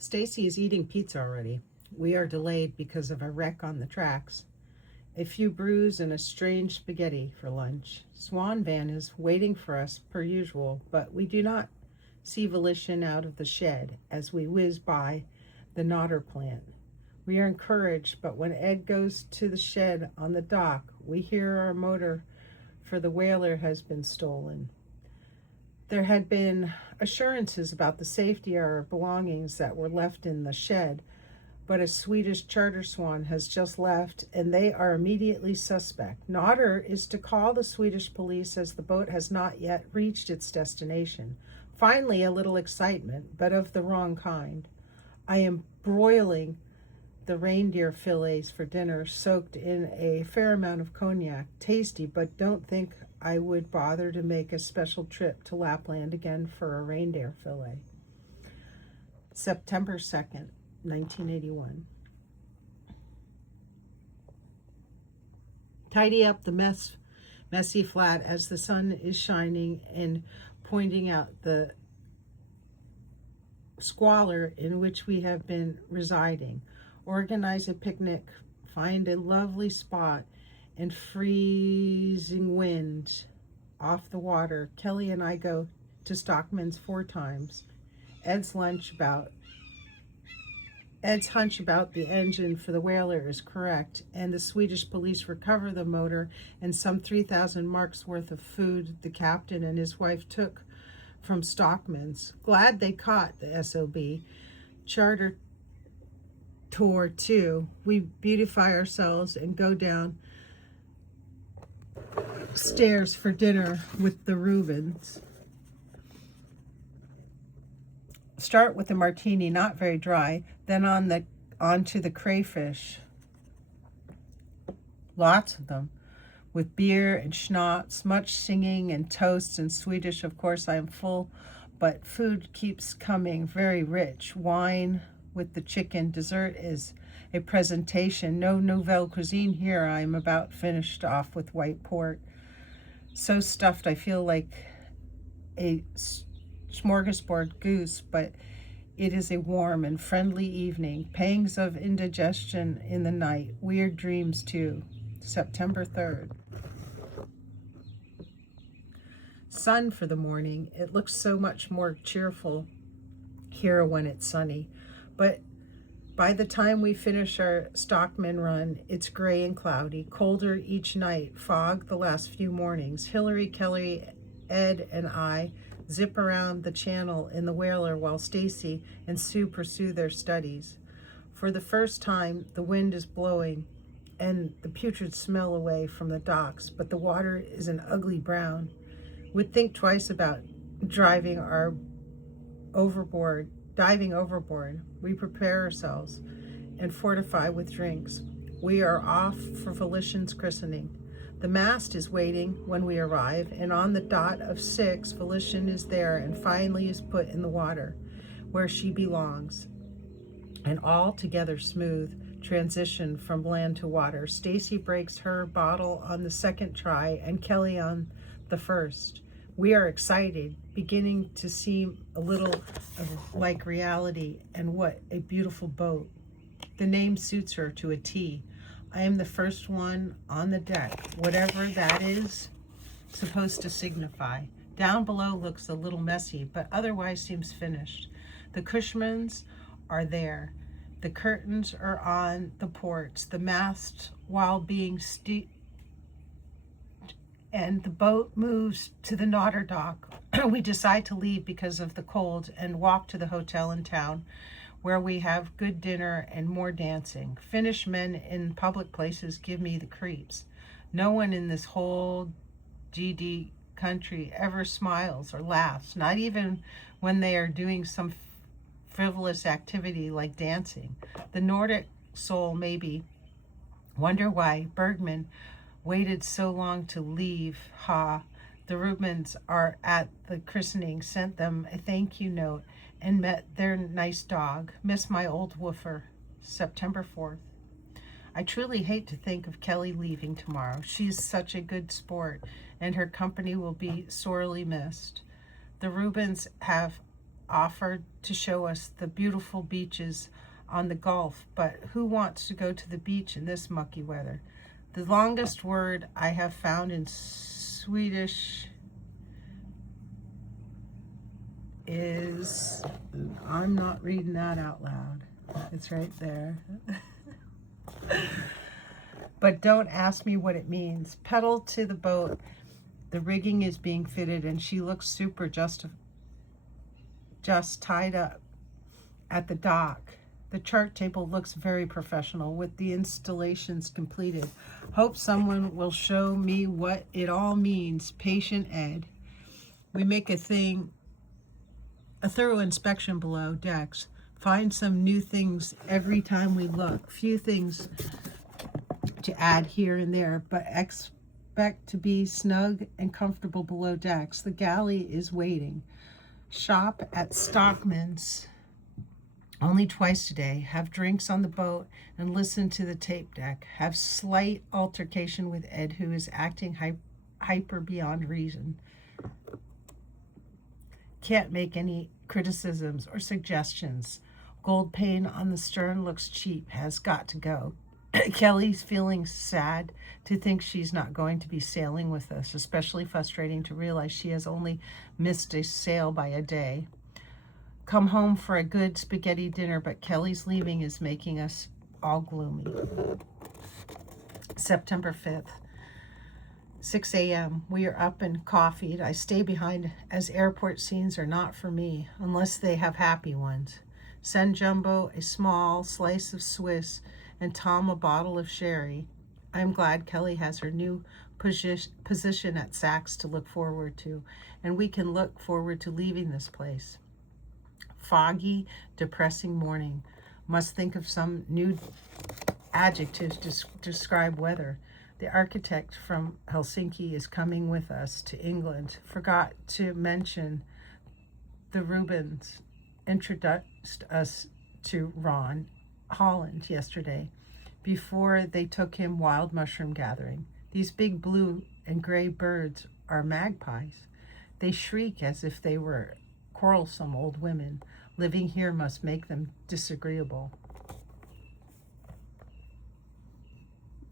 Stacy is eating pizza already. We are delayed because of a wreck on the tracks. A few brews and a strange spaghetti for lunch. Swan Van is waiting for us per usual, but we do not see Volition out of the shed as we whiz by the Nodder plant. We are encouraged, but when Ed goes to the shed on the dock, we hear our motor for the whaler has been stolen. There had been assurances about the safety of our belongings that were left in the shed, but a Swedish charter swan has just left and they are immediately suspect. Nodder is to call the Swedish police as the boat has not yet reached its destination. Finally, a little excitement, but of the wrong kind. I am broiling the reindeer fillets for dinner, soaked in a fair amount of cognac. Tasty, but don't think I would bother to make a special trip to Lapland again for a reindeer fillet. September 2nd, 1981. Tidy up the messy flat as the sun is shining and pointing out the squalor in which we have been residing. Organize a picnic, find a lovely spot, and freezing wind off the water. Kelly and I go to Stockman's 4 times. Ed's hunch about the engine for the whaler is correct, and the Swedish police recover the motor and some 3,000 marks worth of food the captain and his wife took from Stockman's. Glad they caught the SOB. Charter tour 2. We beautify ourselves and go down stairs for dinner with the Rubens. Start with a martini, not very dry, then onto the crayfish. Lots of them, with beer and schnapps, much singing and toasts in Swedish. Of course, I am full, but food keeps coming, very rich. Wine with the chicken. Dessert is a presentation. No nouvelle cuisine here. I am about finished off with white port. So stuffed I feel like a smorgasbord goose, but it is a warm and friendly evening. Pangs of indigestion in the night. Weird dreams too. September 3rd. Sun for the morning. It looks so much more cheerful here when it's sunny. But by the time we finish our Stockman run, it's gray and cloudy, colder each night, fog the last few mornings. Hillary, Kelly, Ed, and I zip around the channel in the whaler while Stacy and Sue pursue their studies. For the first time, the wind is blowing and the putrid smell away from the docks, but the water is an ugly brown. We'd think twice about diving overboard. We prepare ourselves and fortify with drinks. We are off for Volition's christening. The mast is waiting when we arrive, and on the dot of 6, Volition is there and finally is put in the water where she belongs. An altogether smooth transition from land to water. Stacy breaks her bottle on the second try and Kelly on the first. We are excited, beginning to seem a little like reality, and what a beautiful boat. The name suits her to a T. I am the first one on the deck, whatever that is supposed to signify. Down below looks a little messy, but otherwise seems finished. The cushions are there. The curtains are on the ports. The mast, while being and the boat moves to the Nodder dock. We decide to leave because of the cold and walk to the hotel in town, where we have good dinner and more dancing. Finnish men in public places give me the creeps. No one in this whole GD country ever smiles or laughs, not even when they are doing some frivolous activity like dancing. The Nordic soul maybe wonder why Bergman waited so long to leave. The Rubens are at the christening, sent them a thank you note, and met their nice dog. Miss my old woofer. September 4th. I truly hate to think of Kelly leaving tomorrow. She is such a good sport, and her company will be sorely missed. The Rubens have offered to show us the beautiful beaches on the Gulf, but who wants to go to the beach in this mucky weather? The longest word I have found in Swedish is, I'm not reading that out loud. It's right there. But don't ask me what it means. Pedal to the boat. The rigging is being fitted and she looks super just tied up at the dock. The chart table looks very professional with the installations completed. Hope someone will show me what it all means. Patient Ed. We make a thorough inspection below decks. Find some new things every time we look. Few things to add here and there, but expect to be snug and comfortable below decks. The galley is waiting. Shop at Stockman's only twice a day. Have drinks on the boat and listen to the tape deck. Have slight altercation with Ed, who is acting hyper beyond reason. Can't make any criticisms or suggestions. Gold pane on the stern looks cheap. Has got to go. Kelly's feeling sad to think she's not going to be sailing with us, especially frustrating to realize she has only missed a sail by a day. Come home for a good spaghetti dinner, but Kelly's leaving is making us all gloomy. September 5th, 6 a.m. We are up and coffeed. I stay behind as airport scenes are not for me unless they have happy ones. Send Jumbo a small slice of Swiss and Tom a bottle of sherry. I'm glad Kelly has her new position at Saks to look forward to, and we can look forward to leaving this place. Foggy, depressing morning. Must think of some new adjectives to describe weather. The architect from Helsinki is coming with us to England. Forgot to mention the Rubens introduced us to Ron Holland yesterday before they took him wild mushroom gathering. These big blue and gray birds are magpies. They shriek as if they were quarrelsome old women. Living here must make them disagreeable.